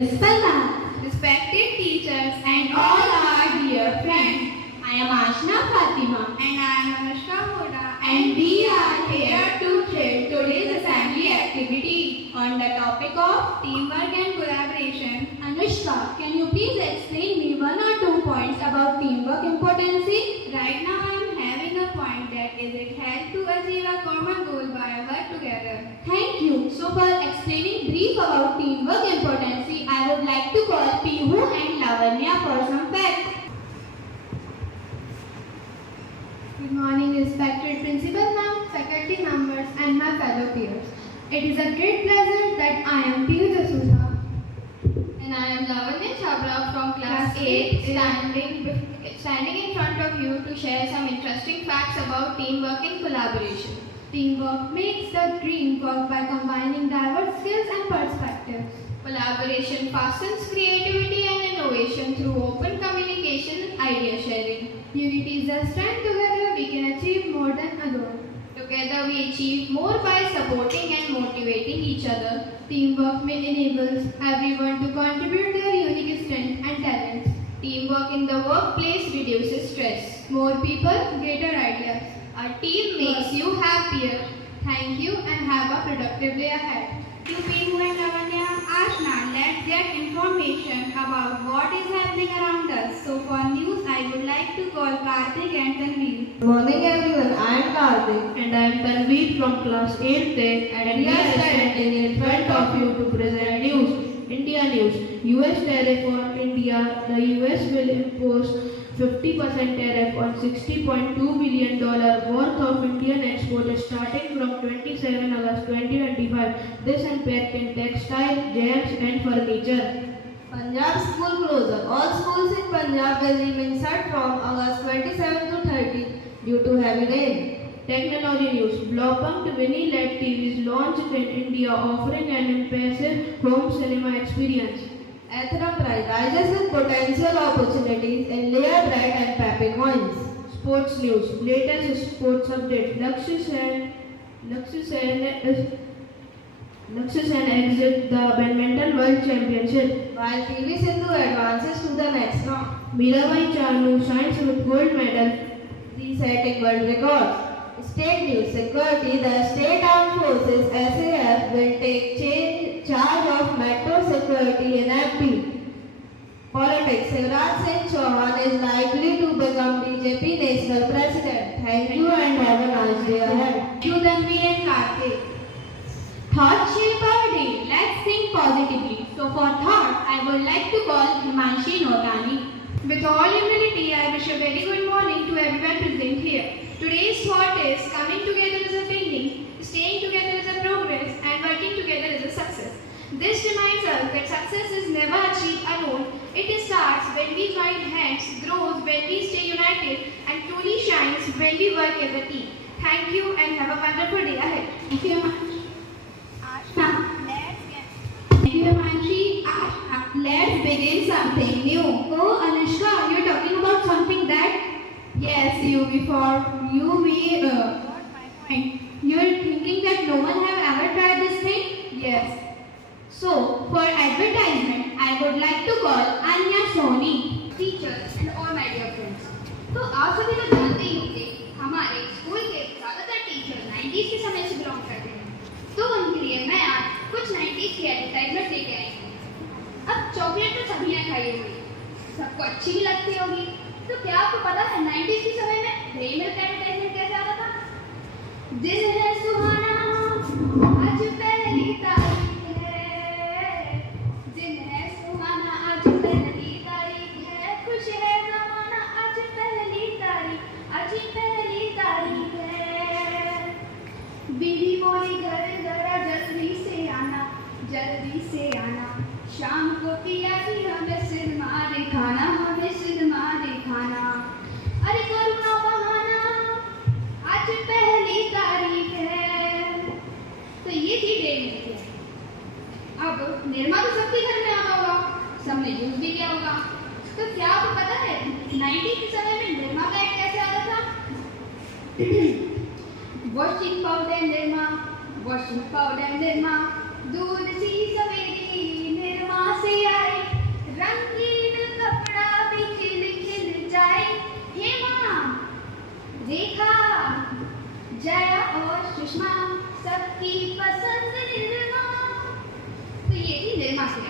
Salman, respected teachers, and all all our dear friends. I am Ashna Fatima and I am Anushka Hoda, and we are here to share today's assembly activity on the topic of teamwork and collaboration. Anushka. Can you please explain me one or two points about teamwork importance? Right now I am having a point that is it helps to achieve a common goal by work together. Thank you. So for explaining brief about teamwork importance, I would like to call Pihu and Lavanya for some facts. Good morning, respected principal ma'am, faculty members, and my fellow peers. It is a great pleasure that I am Piyush D'Souza And I am Lavanya Chabra from class Class 8 eight, standing in front of you to share some interesting facts about teamwork and collaboration. Teamwork makes the dream work by combining diverse skills and perspectives. Collaboration fosters creativity and innovation through open communication and idea sharing. Unity is the strength. Together we can achieve more than alone. Together we achieve more by supporting and motivating each other. Teamwork enables everyone to contribute their unique strengths and talents. Teamwork in the workplace reduces stress. More people, greater ideas. A team makes you happier. Thank you and have a productive day ahead. To Pihu and Lavanya, Ashna, let's get information about what is happening around us. So for news, I would like to call Karthik and Tanveer. Good morning everyone, I am Karthik and I am Tanveer from class 8th and we are standing in front of you to present news. India News. US tariff on India. The US will impose 50% tariff on $60.2 billion worth of Indian exports starting from 27 August 2025. This impact in textile, gems and furniture. Punjab school closure. All schools in Punjab will remain shut from August 27 to 30 due to heavy rain. Technology News. Blowpunked Winnie LED TVs launched in India offering an impressive home cinema experience. Athena Prize rises with potential opportunities in layer bright and peppy coins. Sports News. Latest sports update. Lakshya Sen exit the Badminton World Championship. While PV Sindhu advances to the next round, Mirabai Chanu shines with gold medal. resetting world records. State News. Security. The State Armed Forces SAF will take charge of metro security in MP. Politics. Shivraj Singh Chauhan is likely to become BJP national president. Thank you and have a nice day ahead. Thank you, Tanveer and Karthik. Thought shape our day. Let's think positively. So for thought, I would like to call Himanshi Notani. With all humility, I wish a very good morning to everyone present here. Today's thought is coming together is a building, staying together is a progress, and working together is a success. This reminds us that success is never achieved alone. It starts when we join hands, grows when we stay united, and truly shines when we work as a team. Thank you and have a wonderful day ahead. Thank you, Himanshi. Thank you, Himanshi. Let's begin something new. Oh, Anushka, you're talking about something that Yes, you're thinking that no one have ever tried this thing? Yes. So, for advertisement, I would like to call Anya Soni. Teachers and all my dear friends, तो आप सभी तो जानते ही होंगे हमारे school के ज़्यादातर teacher 90s के समय से बिलोंग करते हैं, तो उनके लिए मैं आज कुछ 90s की एडवर्टाइजमेंट लेके आई हूँ। अब चॉकलेट तो सभी ने खाई होगी, सबको अच्छी भी लगती होगी, तो क्या आपको पता है 90s के समय में डेयरी मिल्क एडवर्टाइजमेंट कैसे आता था? दिन है सुहाना, आज पहली तारीख है, दिन है सुहाना, आज पहली तारीख है, खुश है जमाना, आज पहली तारीख, आज पहली तारीख है। बीवी बोली घर जरा जल्दी से आना, शाम को पिया जी हमें सिरमा दिखाना, हमें सिरमा दिखाना। अरे करो ना बहाना, आज पहली तारीख है। तो ये थी डेयरी मिल्क। अब निरमा तो सबके घर में आता होगा, सबने यूज भी किया होगा, तो क्या आपको पता है 90 के समय में निरमा का ऐड कैसे आता था? वॉशिंग पाउडर निरमा, दूध सी सवेरी निरमा से देखा जया और सुषमा सबकी पसंद निर्मा। तो ये थी निर्मा से।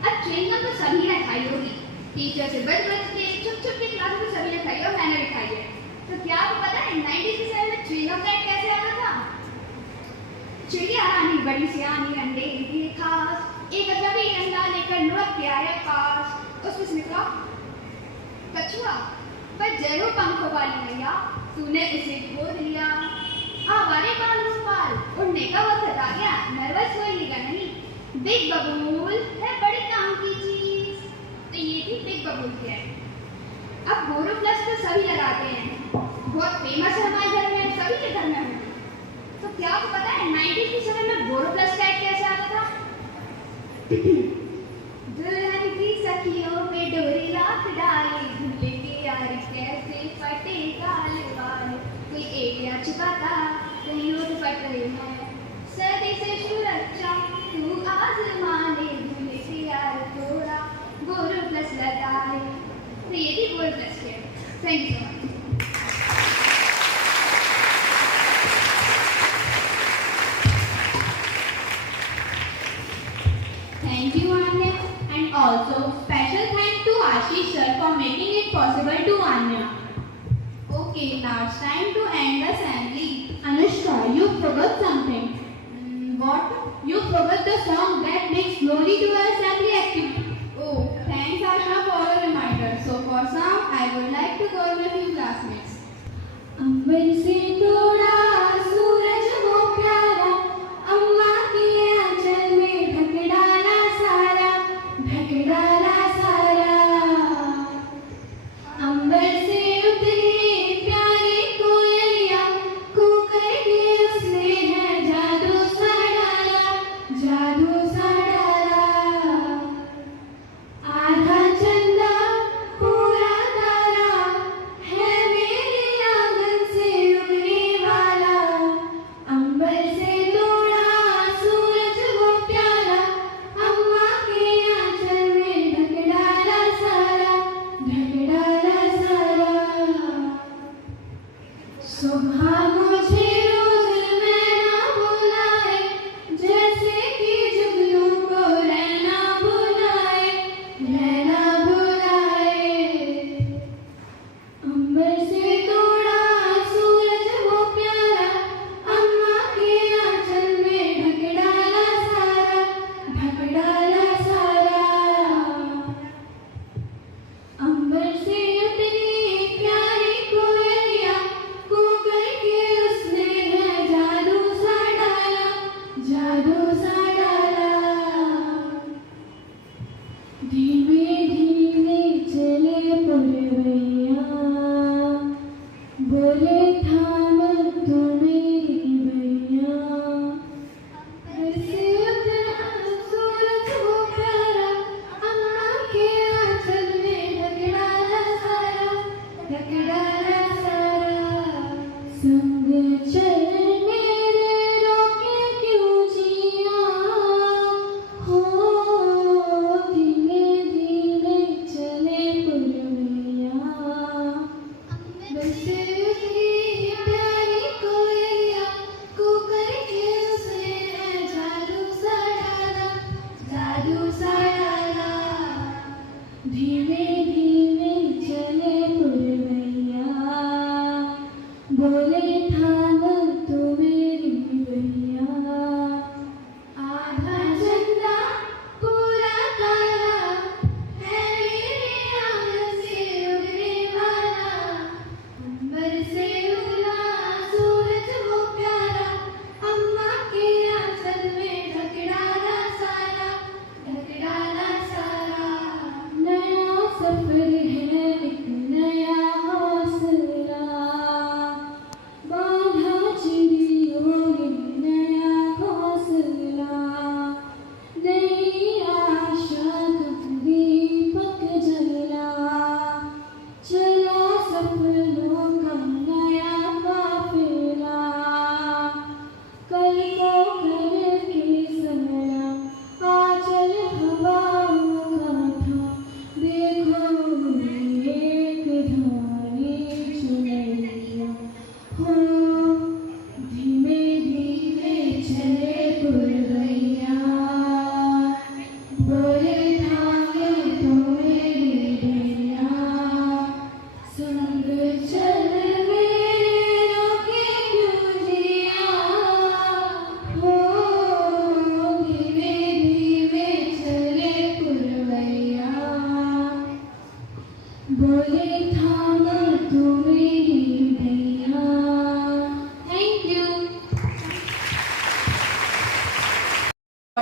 अब च्युइंगम तो सभी ने खाई होगी, टीचर से बच के चुप के क्लास में सभी ने खाई और मैंने भी खाई है। तो क्या आपको पता है 90s के समय में च्युइंगम का कैसे आता था? चिड़िया रानी बड़ी सियानी अंडे की खास, एक अजनबी अंडा लेकर लुढ़क के आया पास। उसमें से निकला कछुआ, पर जय हो पंखों वाली मैया, तूने उसे गोद लिया। आवारे बाल बाल उड़ने का वक्त आ गया, नर्वस होइएगा नहीं, बिग बबूल है बड़े काम की चीज। तो ये थी बिग बबूल की ऐड। अब बोरो प्लस तो सभी लगाते हैं, बहुत फेमस है हमारे घर में, सभी के घर में है। तो क्या आपको पता है 90s के समय में बोरो प्लस का ऐड कैसे आता था? दुल्हन की सखियों पे डोरी लाख डाली, दूल्हे के यार कैसे फटे गाल वाले। कोई एक या चुकाता कहीं और फट रहे हैं, सर्दी से सुरक्षा तू आजमा ले, दूल्हे के यार थोड़ा बोरो प्लस लगा ले। तो ये थी बोरो प्लस के। Thank you so much. Thank you, Anya. And also, special thanks to Ashish sir for making it possible to Anya. Okay, now it's time to end the assembly. Anushka, you forgot something. What? You forgot the song that makes glory to our assembly activity. Oh, thanks Asha for the reminder. So for some, I would like to call my few classmates. अंबर से थोड़ा सूरज वो प्यारा, अम्मा के आंचल में ढक डाला सारा, ढक डाला सारा। अंबर से उतरी प्यारी कोयलिया, कूकर के उसने है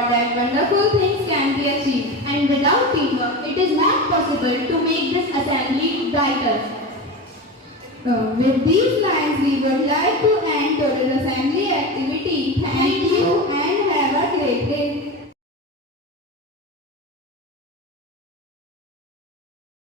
that wonderful things can be achieved, and without teamwork, it is not possible to make this assembly brighter. With these lines, we would like to end today's assembly activity.